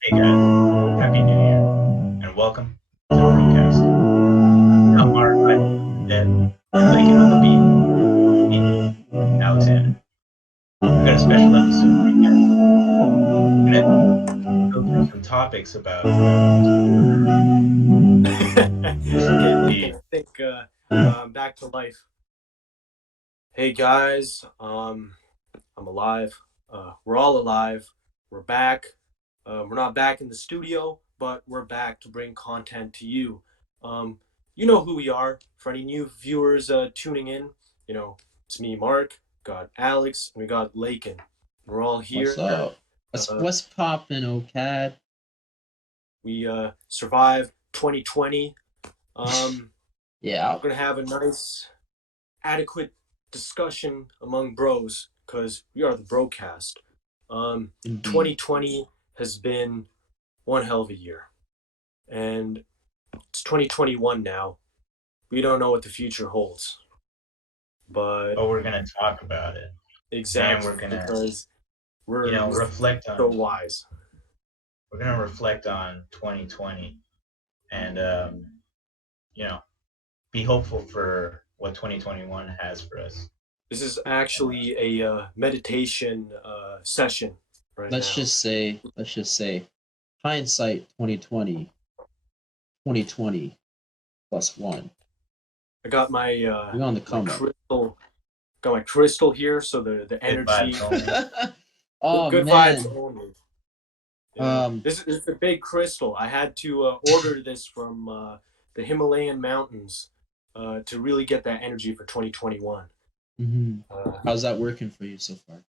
Hey guys, Happy New Year, and welcome to the Brocast. I'm Mark, and Lincoln on the beat, me, Alexander. We've got a special episode for you guys. We're gonna go through some topics about Okay, I think back to life. Hey guys, I'm alive. We're all alive. We're back. We're not back in the studio, but we're back to bring content to you. You know who we are. For any new viewers tuning in, it's me, Mark. Got Alex, and we got Lakin. We're all here. What's up? What's poppin', OCAD? We survived 2020. Yeah. We're gonna have a nice, adequate discussion among bros because we are the Brocast. 2020 has been one hell of a year, and it's 2021 now. We don't know what the future holds, but we're gonna talk about it. exactly, And we're gonna, because we're reflect on. so wise. We're gonna reflect on 2020, and be hopeful for what 2021 has for us. This is actually a meditation session right Let's now. just say, hindsight 2020, 2020 plus one. I got my We're on the come up. crystal. Got my crystal here, so the energy. vibes only. Oh good man. vibes only. Yeah. This is a big crystal. I had to order this from the Himalayan mountains to really get that energy for 2021. How's that working for you so far?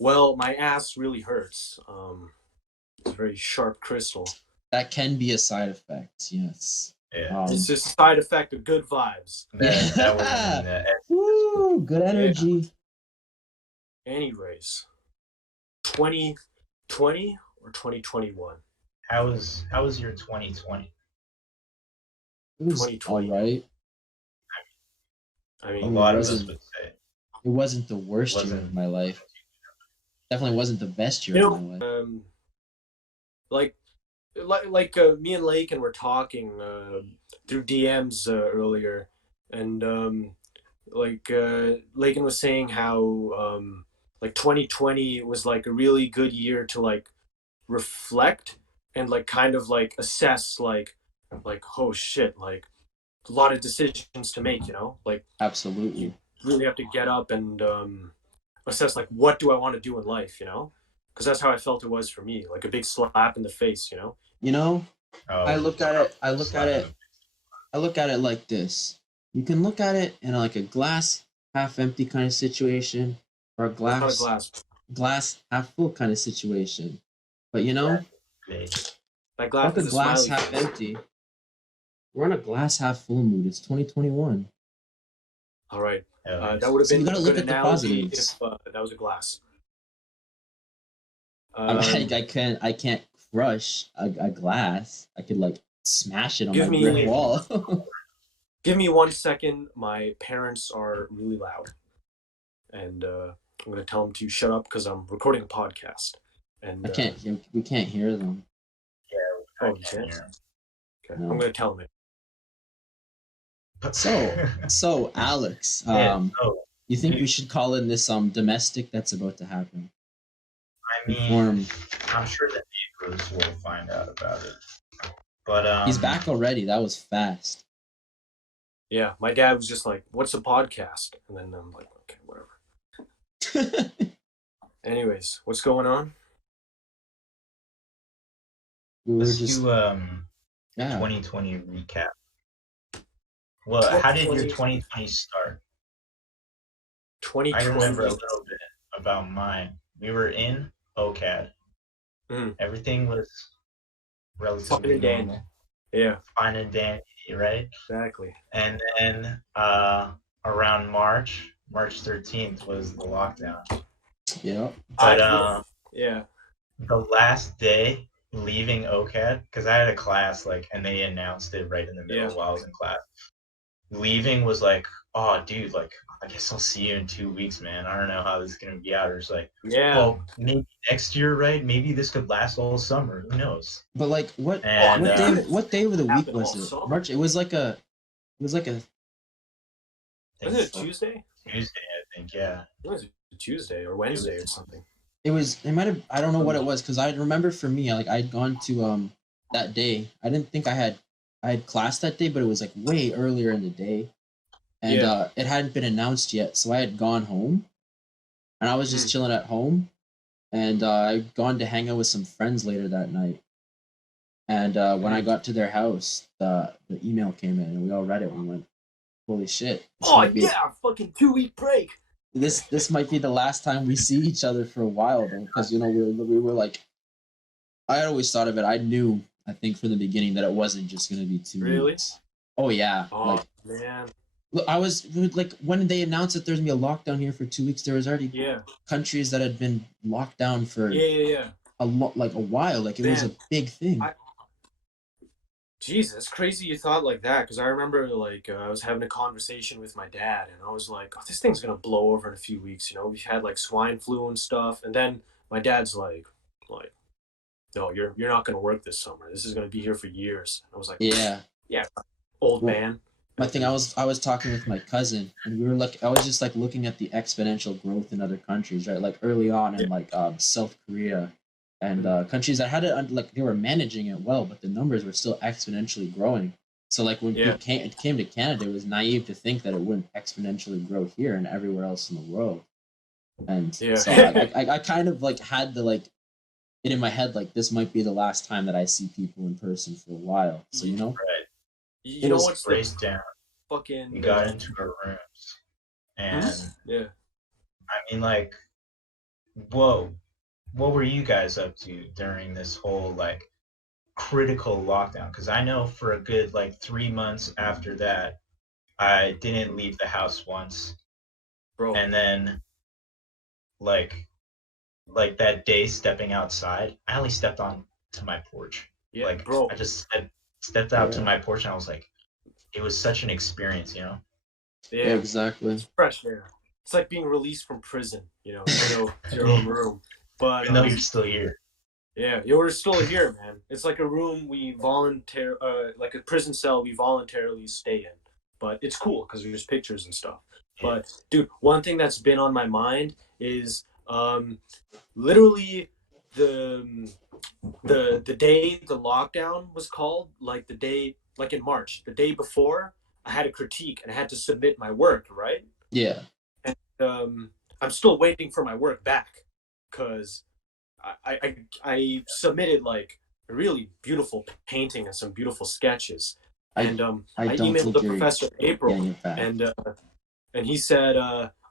Well, my ass really hurts. It's a very sharp crystal. That can be a side effect, yes. Yeah. It's just a side effect of good vibes. That wasn't in the Woo, good energy. Anyways, 2020 or 2021? How was your 2020? It was 2020. all right. I A mean, lot of us would say. It wasn't the worst year of my life. Definitely wasn't the best year of my life. Like me and Lakin were talking through DMs earlier, and Lakin was saying how 2020 was like a really good year to like reflect and like kind of like assess like oh shit, like a lot of decisions to make, like Absolutely. you really have to get up and assess like what do I want to do in life, because that's how I felt it was for me, like a big slap in the face. I look at it like this. You can look at it in like a glass half empty kind of situation, or a glass half full kind of situation. But that glass fuck a is a glass smiley half face. empty. We're in a glass half full mood. It's 2021. All right, Yeah, that would have So been you gotta a look good at the analogy positives. if that was a glass. I can't crush a glass. I could like smash it on Give my me- brick wall. Give me 1 second. My parents are really loud, and I'm gonna tell them to shut up because I'm recording a podcast. And We can't hear them. I you can't can't? hear 'em. Okay. No. I'm gonna tell them it. So Alex, you think we should call in this domestic that's about to happen? I mean, Inform. I'm sure the neighbors will find out about it. But He's back already. That was fast. Yeah, my dad was just like, "What's a podcast?" And then I'm like, "Okay, whatever." Anyways, what's going on? We were Let's just do 2020 recap. Well, how did your 2020 start? 2020. I remember a little bit about mine. We were in OCAD. Everything was relatively Fine and dandy. normal. Yeah, Fine and dandy, right? exactly. And then around March, March 13th was the lockdown. Yeah. But yeah. the last day leaving OCAD, because I had a class and they announced it right in the middle while I was in class. Leaving was like, oh, dude, I guess I'll see you in 2 weeks, man. I don't know how this is gonna be out. Or it's like, well, maybe next year, right? Maybe this could last all summer. Who knows? But what day of the week was it? Summer. March. It was like a. Was it a Tuesday? Tuesday, I think. Yeah. It was a Tuesday or Wednesday or something. It might have. I don't know what it was because I remember for me, I'd gone to that day. I didn't think I had class that day, but it was way earlier in the day, and it hadn't been announced yet. So I had gone home, and I was just chilling at home, and I'd gone to hang out with some friends later that night. And when I got to their house, the email came in, and we all read it. And we went, "Holy shit!" Fucking 2-week break. This might be the last time we see each other for a while, though, because we were like, I had always thought of it. I knew, I think, from the beginning that it wasn't just gonna be 2 weeks. Oh yeah. Oh man. Look, I was when they announced that there's gonna be a lockdown here for 2 weeks. There was already countries that had been locked down for a while. It was a big thing. Jesus, it's crazy you thought like that, because I remember I was having a conversation with my dad, and I was like, oh, this thing's gonna blow over in a few weeks. We've had swine flu and stuff, and then my dad's like, no, you're not gonna work this summer. This is gonna be here for years. I was like, yeah, old man. My thing, I was talking with my cousin, and we were I was just looking at the exponential growth in other countries, right? Early on in South Korea. And countries that had it they were managing it well, but the numbers were still exponentially growing. So when it came to Canada, it was naive to think that it wouldn't exponentially grow here and everywhere else in the world. And so I kind of had it in my head this might be the last time that I see people in person for a while. So right. You know what's braced down. Fucking. We got into our rooms, and I mean whoa. What were you guys up to during this whole critical lockdown? Because I know for a good 3 months after that, I didn't leave the house once. Bro. And then that day stepping outside, I only stepped on to my porch. Yeah, bro. I just stepped out to my porch, and I was like, it was such an experience, Yeah, exactly. It's fresh air. It's like being released from prison, your own room. But even though you're still here. Yeah, you're still here, man. It's like a room like a prison cell we voluntarily stay in. But it's cool because there's pictures and stuff. Yeah. But dude, one thing that's been on my mind is literally the day the lockdown was called, the day in March, the day before, I had a critique and I had to submit my work, right? Yeah. And I'm still waiting for my work back. Because I submitted a really beautiful painting and some beautiful sketches, and I emailed the professor in April, and he said,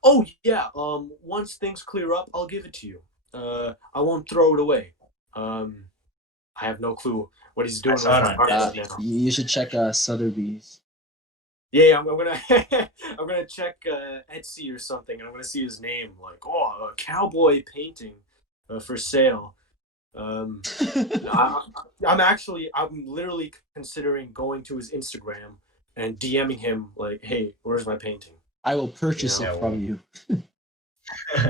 "Oh yeah, once things clear up, I'll give it to you. I won't throw it away." I have no clue what he's doing with my art right now. You should check Sotheby's. Yeah, I'm gonna I'm gonna check Etsy or something, and I'm gonna see his name, a cowboy painting for sale. I'm literally considering going to his Instagram and DMing him hey, where's my painting? I will purchase it from you.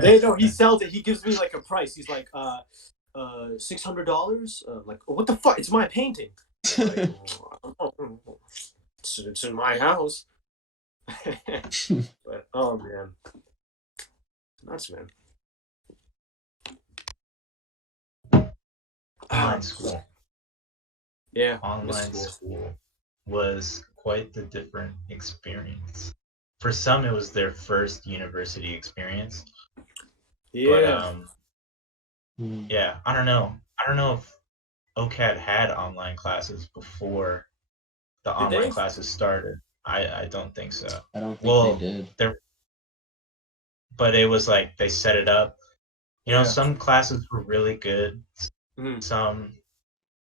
No, he sells it. He gives me a price. He's like, $600. What the fuck? It's my painting. It's in my house. But oh man, nuts, man. Online school. Yeah, online school was quite the different experience. For some, it was their first university experience. Yeah. But yeah, I don't know if OCAD had online classes before the online classes started. I don't think so. I don't think they did. But it was they set it up. Some classes were really good. Some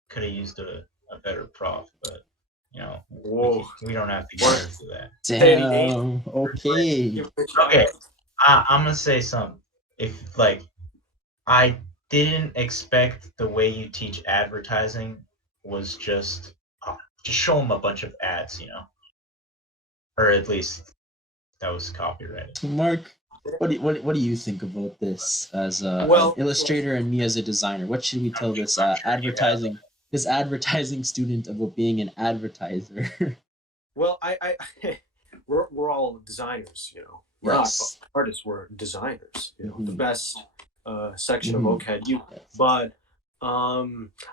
could have used a better prof, but You know, Whoa. we don't have to get into that. Damn. Okay. Give it a shout Okay, out. I'm gonna say something. If like I didn't expect the way you teach advertising was just show them a bunch of ads, you know, or at least that was copyrighted. Mark, what do you think about this as an Well, illustrator and me as a designer? What should we tell this advertising student about being an advertiser? well, we're all designers, you know. We're Yes. not artists. We're designers. You know, the Mhm. best section Mhm. of OCAD. Yes. But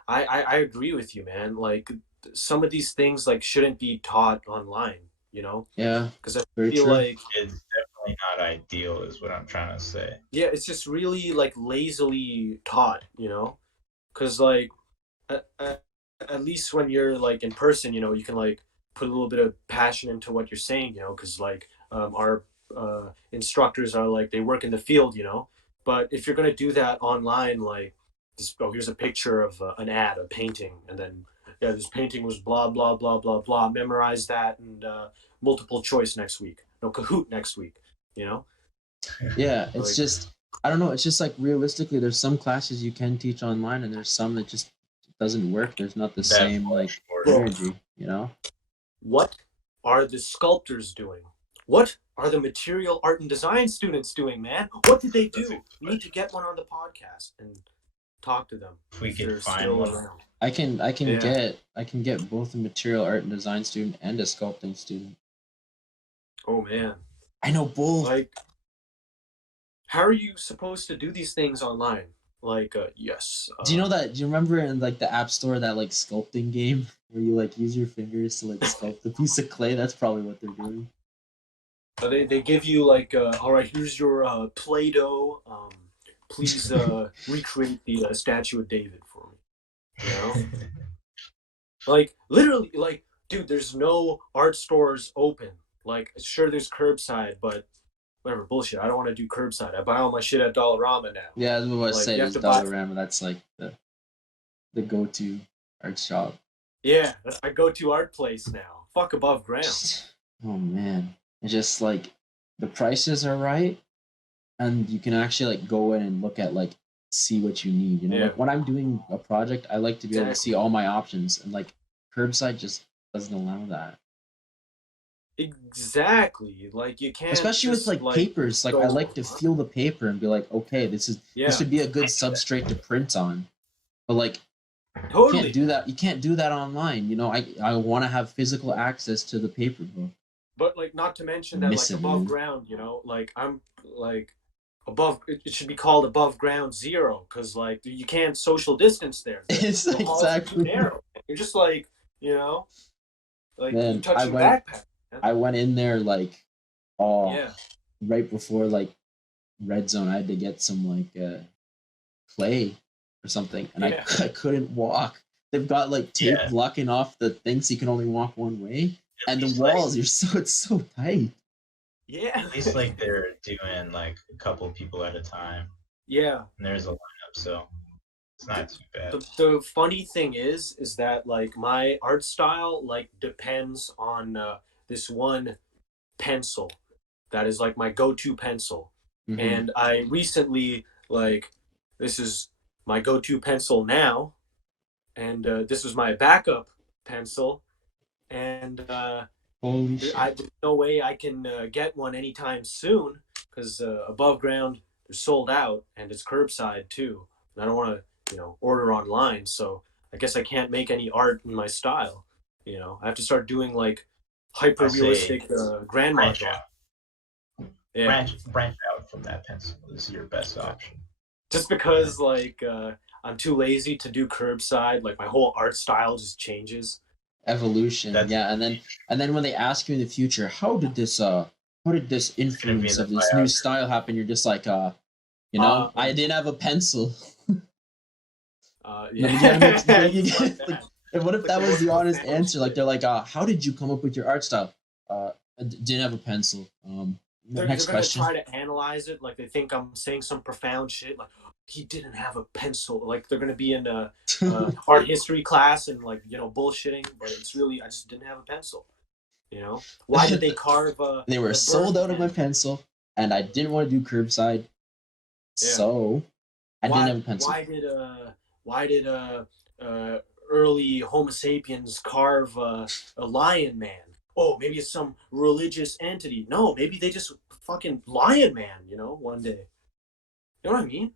I agree with you, man. Like some of these things like shouldn't be taught online. You know, Yeah. because I Very feel true. like It's definitely not ideal, is what I'm trying to say. yeah, it's just really like lazily taught. You know, because like at, at, at least when you're like in person, you know, you can like put a little bit of passion into what you're saying, you know, because like our instructors are like they work in the field, you know. But if you're gonna do that online, like this, oh, here's a picture of an ad, a painting, and then yeah, this painting was blah blah blah blah blah. Memorize that and multiple choice next week. No Kahoot next week, you know. Yeah, it's Like just I don't know. It's just like realistically, there's some classes you can teach online, and there's some that just doesn't work. There's not the That same falls like short. bro, energy, you know. what are the sculptors doing? What are the material art and design students doing, man? What did they That's a do? good We need to question. get one on the podcast and talk to them If we if could they're find still one, around. Yeah. I can get both a material art and design student and a sculpting student. Oh man. I know both. Like, how are you supposed to do these things online? Like, yes. Do you know that? Do you remember in like the App Store that like sculpting game where you like use your fingers to like sculpt a piece of clay? That's probably what they're doing. They give you like, all right, here's your Play-Doh. Please recreate the Statue of David for me. You know, like literally, like, dude, there's no art stores open. Like, sure, there's curbside, but whatever, bullshit. I don't want to do curbside. I buy all my shit at Dollarama now. Yeah, that's what I Like, say. you have Is to buy. Dollarama. That's like the go to art shop. Yeah, that's my go-to art place now. Fuck above ground. Oh man, it's just like the prices are right, and you can actually like go in and look at like see what you need. You know, Yeah, like when I'm doing a project, I like to be able to see exactly. all my options, and like curbside just doesn't allow that. Exactly. Like you can't Especially with just like like papers, like I go like to feel the paper and be like, okay, this yeah, would be a good substrate to print on. But like totally. you can't do that online. You know, I want to have physical access to the paper book. But like not to mention I that miss like it, above man. ground, you know, like I'm like above it should be called above ground zero because like you can't social distance there. It's The halls are too exactly. narrow. You're just like, you know, like you Man, touching backpack, man. I went in there like oh Yeah. right before like red zone. I had to get some like clay or something, and Yeah. I couldn't walk. They've got like tape Yeah, blocking off the things so you can only walk one way, at and the least like walls you're so it's so tight. Yeah. at least like they're doing like a couple people at a time, Yeah. and there's a lineup, so it's not too bad. The funny thing is that like my art style like depends on this one pencil that is like my go-to pencil. Hmm. And I recently like this is my go-to pencil now, and this was my backup pencil, and Holy shit! there's no way I can get one anytime soon because above ground they're sold out and it's curbside too, and I don't want to order online, so I guess I can't make any art in my style. I have to start doing like hyper I say realistic grandma branch drawing. out, Yeah, branch out from that pencil is your best option. just because like I'm too lazy to do curbside, like my whole art style just changes. Evolution, That's yeah, and then when they ask you in the future, how did this it's gonna be in influence the of this new biography. style happen? You're just like you know, Uh, I didn't have a pencil. No, but you gotta make yeah, you it's like get, like, that. and what It's if like that the was most the honest profound answer? Like shit. they're like, how did you come up with your art style? I didn't have a pencil. Next gonna question. try to analyze it. Like they think I'm saying some profound shit. Like he didn't have a pencil. Like they're gonna be in a art history class and like bullshitting. But it's really I just didn't have a pencil. Why did they carve They were the sold out of my Birdman? pencil, and I didn't want to do curbside, Yeah. so I didn't Why have a pencil. why did early Homo sapiens carve a lion man? Oh, maybe it's some religious entity. No, maybe they just fucking lion man. One day. You know what I mean? Too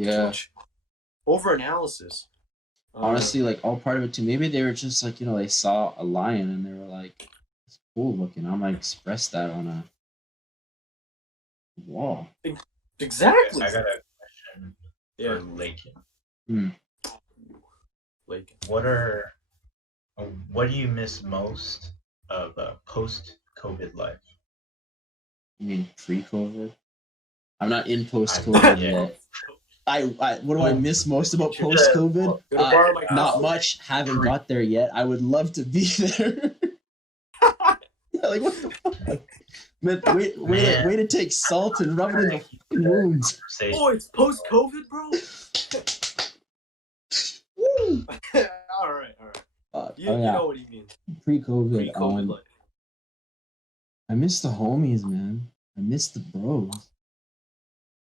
Yeah, much over analysis. honestly, like all part of it too. Maybe they were just like they saw a lion and they were like, "It's cool looking. I'm gonna express that on a wall." Exactly. I got a question Yeah. for Lakin. Hmm. Like What do you miss most of post-COVID life? You mean pre-COVID? I'm not in post-COVID Yeah. yet. I what do I miss most about Should, post-COVID? gonna borrow my Not pencil? much. Haven't got there yet. I would love to be there. Yeah, like what the fuck? Man, way to take salt and rub it in the fucking wounds. Oh, it's post-COVID, bro. Woo! all right. You Oh yeah, know what he means. pre-COVID. Pre-COVID life. I miss the homies, man. I miss the bros.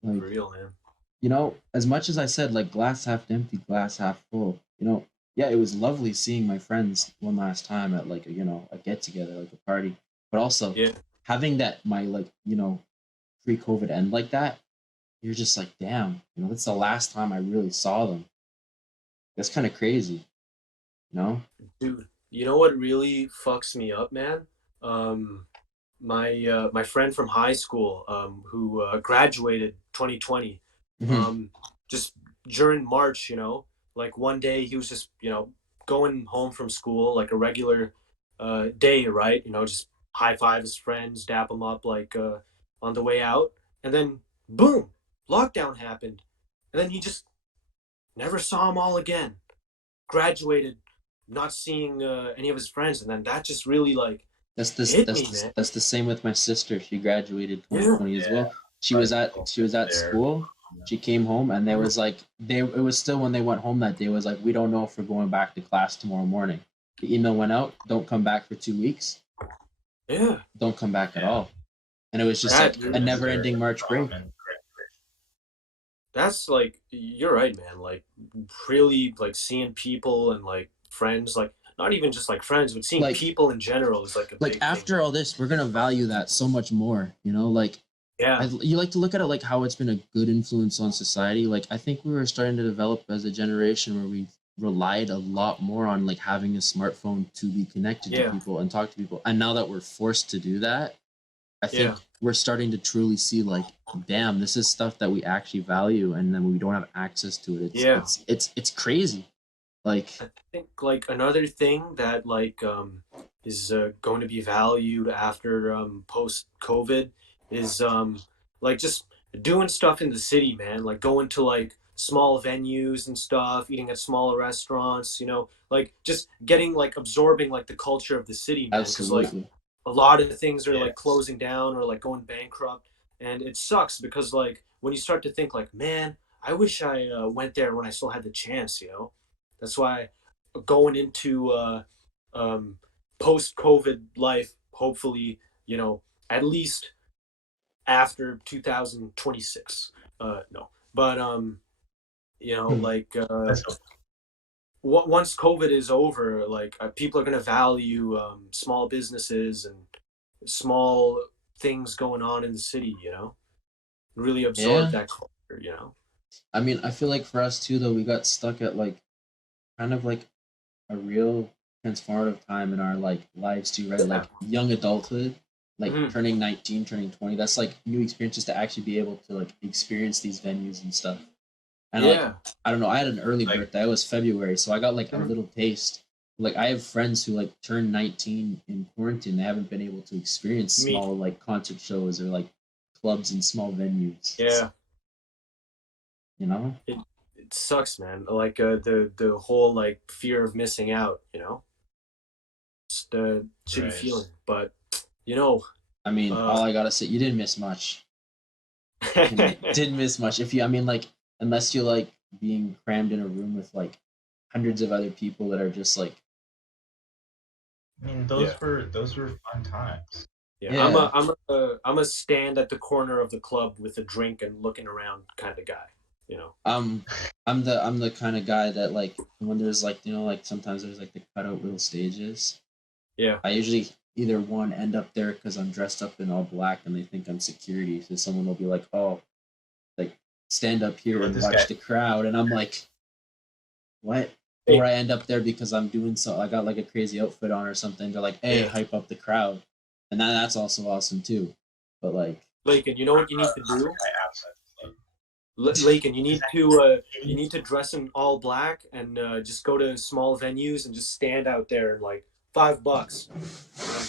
Like, For real, man. As much as I said, like, glass half empty, glass half full, yeah, it was lovely seeing my friends one last time at, like, a get together, like a party. But also, Yeah. having that, my, like, pre COVID end like that, you're just like, damn, that's the last time I really saw them. That's kind of crazy, you know? Dude, you know what really fucks me up, man? My friend from high school, who graduated 2020, Mhm. just during March, like one day he was just, going home from school like a regular day, right? Just high five his friends, dap them up like on the way out, and then boom, lockdown happened, and then he just never saw them all again. Graduated, not seeing any of his friends, and then that just really like That's this. hit me, man. That's the same with my sister. She graduated Yeah. 2020 as well. She was at school. She came home and there was like it was still when they went home that day. It was like we don't know if we're going back to class tomorrow morning. The email went out. Don't come back for 2 weeks. Yeah. Don't come back at all. And it was just That like a never-ending March break. That's like you're right, man. Like really like seeing people and like friends, like not even just like friends, but seeing Like- people in general is like a Like big after thing. all this, we're gonna value that so much more. Like Yeah. you like to look at it like how it's been a good influence on society. Like I think we were starting to develop as a generation where we relied a lot more on like having a smartphone to be connected to Yeah. people and talk to people. And now that we're forced to do that, I think Yeah. we're starting to truly see like, damn, this is stuff that we actually value, and then we don't have access to it. Yeah. It's crazy. Like I think like another thing that like is going to be valued after post COVID is like just doing stuff in the city, man. Like going to like small venues and stuff, eating at smaller restaurants. Like just getting like absorbing like the culture of the city, man. Because like absolutely. a lot of things are like Yes. closing down or like going bankrupt, and it sucks because like when you start to think like, man, I wish I went there when I still had the chance. That's why going into post COVID life, hopefully, at least after 2026. No, but like That's okay. once COVID is over, like people are gonna value small businesses and small things going on in the city. Really absorb Yeah. that culture. I mean, I feel like for us too, though, we got stuck at like kind of like a real transformative time in our like lives too, right? Like young adulthood, like Mhm. turning 19, turning 20. That's like new experiences to actually be able to like experience these venues and stuff. And like Yeah. I don't know, I had an early Like- birthday. It was February, so I got like a Mhm. little taste. Like I have friends who like turned 19 in quarantine. They haven't been able to experience Me. small like concert shows or like clubs and small venues. Yeah. It sucks, man. Like the whole like fear of missing out. It's the shitty Right. feeling, but you know, I mean, all I gotta say, you didn't miss much. Didn't miss much. If you, I mean, like, unless you like being crammed in a room with like hundreds of other people that are just like, I mean, those were fun times. Yeah, yeah. I'm a stand at the corner of the club with a drink and looking around kind of guy. You know. I'm the kind of guy that like when there's like like sometimes there's like the cutout little stages. Yeah. I usually either one end up there because I'm dressed up in all black and they think I'm security, so someone will be like, "Oh, like stand up here Let and this watch guy- the crowd," and I'm like, "What?" Hey. Or I end up there because I'm doing so. I got like a crazy outfit on or something. They're like, "Hey, Yeah. hype up the crowd," and that's also awesome too. But like, Lakin, you know what you need to I'm the do? guy outside the club. Lakin, you need to dress in all black and just go to small venues and just stand out there and like $5,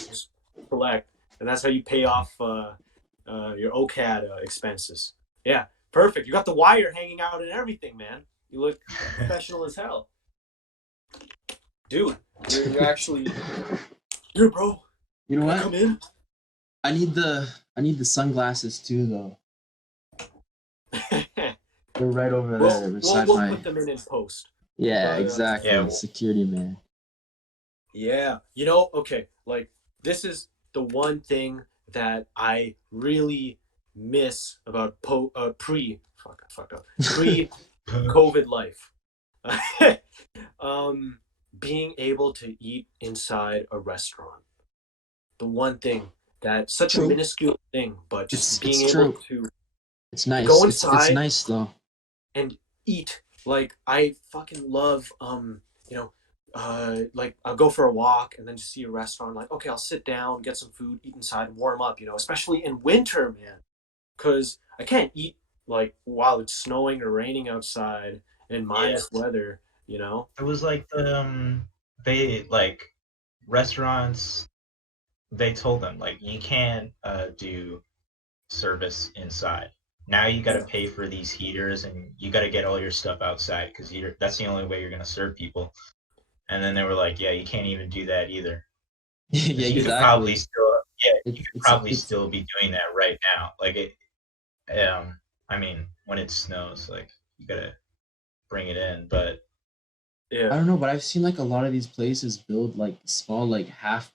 just collect, and that's how you pay off your OCAD expenses. Yeah, perfect. You got the wire hanging out and everything, man. You look professional as hell, dude. You're actually here, bro. you know Can I what? come in? I need the sunglasses too, though. They're right over there beside we'll my. put them in post. Yeah, But, exactly. Yeah. Security man. Yeah, okay, like this is the one thing that I really miss about pre COVID life. Being able to eat inside a restaurant. The one thing that's such a True. minuscule thing, but just being it's able true. to It's nice. go It's inside nice though. and eat. Like I fucking love like I'll go for a walk and then just see a restaurant. Like, okay, I'll sit down, get some food, eat inside, warm up. Especially in winter, man, because I can't eat like while it's snowing or raining outside and minus weather. It was like they like restaurants. They told them like you can't do service inside. Now you got to pay for these heaters and you got to get all your stuff outside because that's the only way you're gonna serve people. And then they were like, yeah, you can't even do that either. Yeah, You could probably still, you could probably still be doing that right now. Like I mean, when it snows, like you gotta bring it in, but I don't know, but I've seen like a lot of these places build like small like half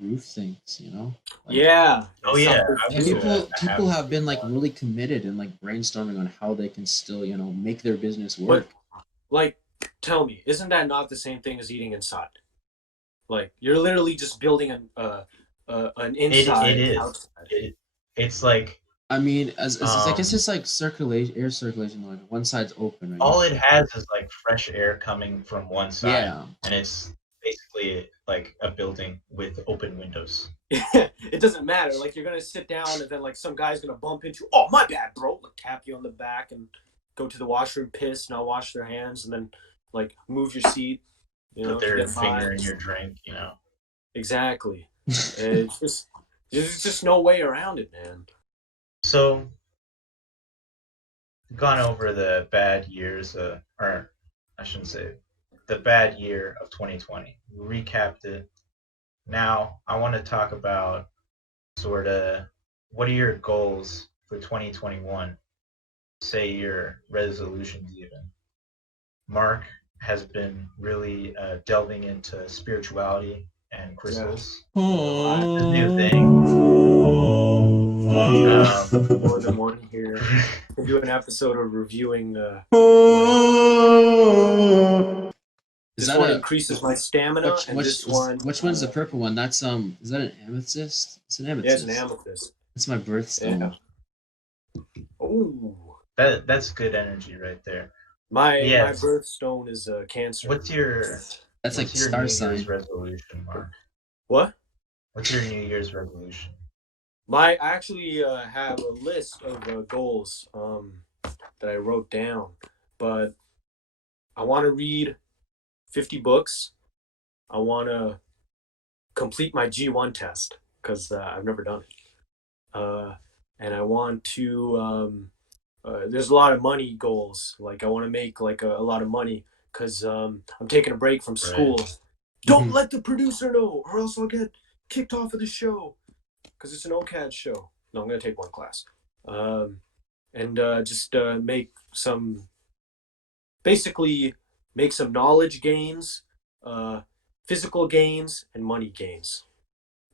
roof things, Like, yeah. oh yeah, and people have been like really committed and like brainstorming on how they can still make their business work. But, like, tell me, isn't that not the same thing as eating inside? Like you're literally just building an inside. It is. Outside. It's like. I mean, as I guess it's like air circulation. Like one side's open, right? All it has is like fresh air coming from one side, and it's basically like a building with open windows. It doesn't matter. Like you're gonna sit down, and then like some guy's gonna bump into. Oh, my bad, bro. Like tap you on the back and go to the washroom, piss, not wash their hands, and then like move your seat. Put their finger in your drink. Exactly. There's just no way around it, man. So, gone over the bad years, or I shouldn't say, the bad year of 2020. We recapped it. Now, I want to talk about sort of what are your goals for 2021? Say your resolutions, even. Mark has been really delving into spirituality and crystals. Oh. It's a new thing. More than one here. We'll do an episode of reviewing. This one increases my stamina, and this one. Which one's the purple one? That's Is that an amethyst? It's an amethyst. Yeah, it's an amethyst. That's my birthstone. Yeah. Oh. That's good energy right there. My birthstone is Cancer. What's your? That's like star New sign. Year's resolution, Mark? What? What's your New Year's resolution? I actually have a list of goals that I wrote down, but I want to read 50 books. I want to complete my G1 test because I've never done it. And I want to, there's a lot of money goals. Like I want to make like a lot of money because I'm taking a break from school. Right. Don't let the producer know or else I'll get kicked off of the show. because it's an OCAD show. No, I'm gonna take one class, and just basically make some knowledge gains, physical gains, and money gains.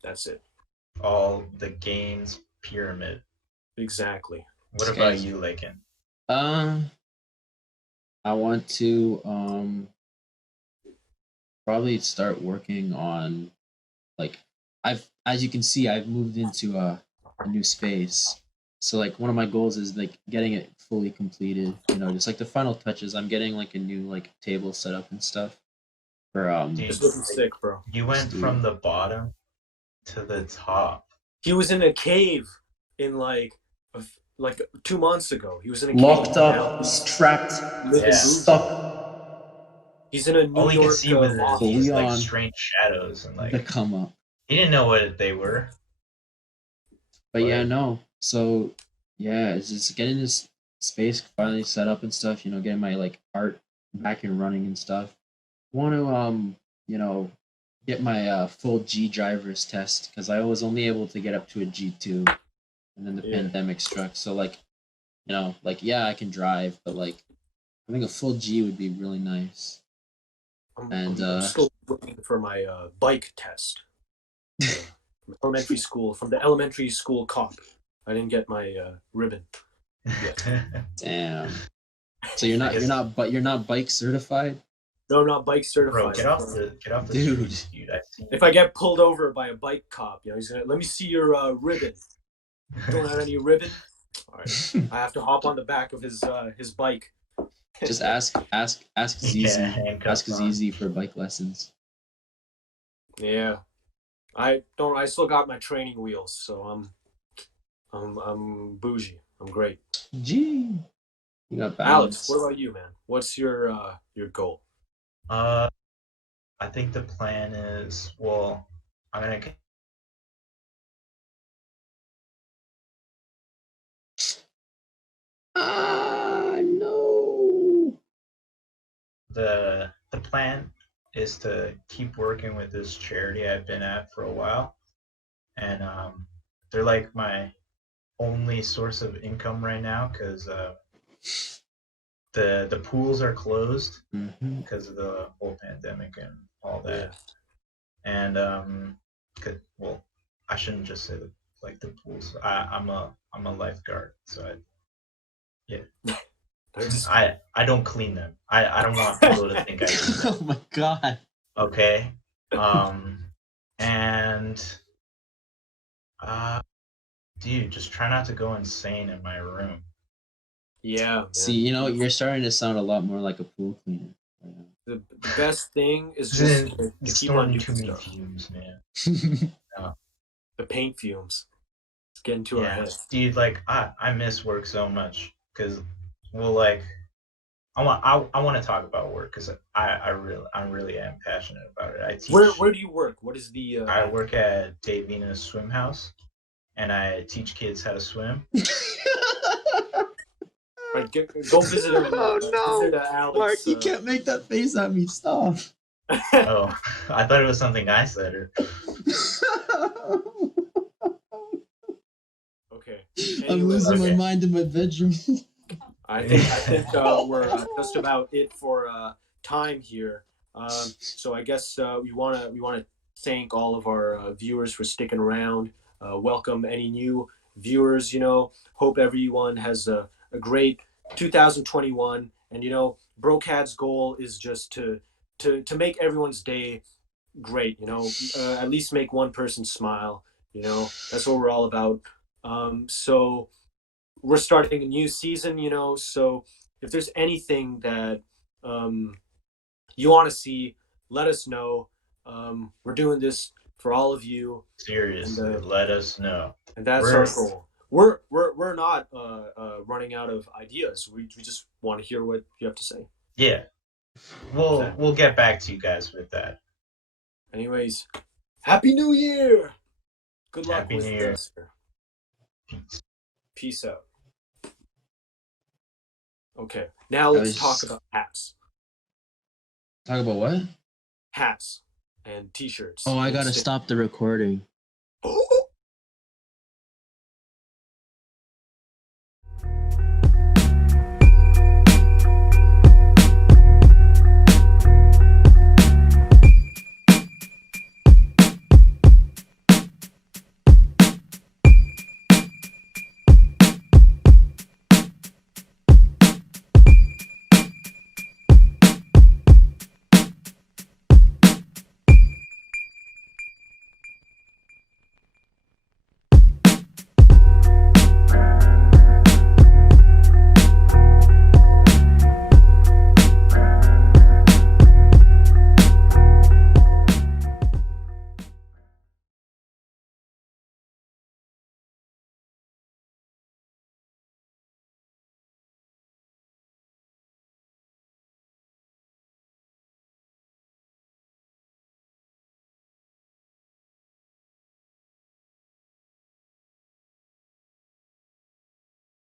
That's it. All the gains pyramid. Exactly. What Okay. about you, Lakin? I want to probably start working on, like, as you can see, I've moved into a new space. So like one of my goals is like getting it fully completed. You know, just like the final touches. I'm getting like a new like table set up and stuff for Dude, It's looking sick, bro. you went from the bottom to the top. He was in a cave in like 2 months ago. He was in a locked cave. up, strapped, Living Yeah. stuck. He's in a New All he could York see was loft. these like Leon. strange shadows and The like come up. he didn't know what they were. But yeah, no. So yeah, it's just getting this space finally set up and stuff. You know, getting my like art back and running and stuff. Want to you know, get my full G driver's test because I was only able to get up to a G2, and then the Yeah. pandemic struck. So like, you know, like yeah, I can drive, but like, I think a full G would be really nice. I'm still waiting for my bike test. From the elementary school cop. I didn't get my ribbon. Damn. So you're not bike certified? No, I'm not bike certified. Bro, get off the Dude. streets, dude. I've seen If I get pulled over by a bike cop, he's gonna let me see your ribbon. Don't have any ribbon. All right, I have to hop on the back of his bike. Just ask Zizi. Ask Zizi for bike lessons. Yeah, I still got my training wheels, so I'm bougie. I'm great. Gee. You got balance. Alex, what about you, man? What's your goal? I think the plan is I'm gonna No. the plan is to keep working with this charity I've been at for a while, and they're like my only source of income right now because the pools are closed because of the whole pandemic and all that. Yeah. And I shouldn't just say the pools. I'm a lifeguard, so I don't clean them. I don't want people to think I clean them. Oh my god. Okay. And dude, just try not to go insane in my room. Yeah. Man. See, you know, you're starting to sound a lot more like a pool cleaner. The best thing is just to keep on doing too many stuff. fumes, man. The paint fumes. It's getting to our heads. Dude, like I miss work so much because I want to talk about work because I really am passionate about it. I teach. Where do you work? What is the? I work at Davina's Swim House, and I teach kids how to swim. Right, go visit him. Oh no, visit Alex, Mark, you can't make that face at me. Stop. Oh, I thought it was something I said. Okay. I'm losing my mind in my bedroom. I think we're just about it for time here. So I guess we wanna thank all of our viewers for sticking around. Welcome any new viewers. You know, hope everyone has a great 2021. And you know, Brocad's goal is just to make everyone's day great. You know, at least make one person smile. You know, that's what we're all about. So we're starting a new season, you know, so if there's anything that you want to see, let us know. We're doing this for all of you. Seriously, let us know. And that's our goal. We're not running out of ideas. We just want to hear what you have to say. Yeah. We'll get back to you guys with that. Anyways, Happy New Year! Good luck with this. Peace out. Okay, now let's talk about hats. Talk about what? Hats and t-shirts. Oh, I gotta stop the recording.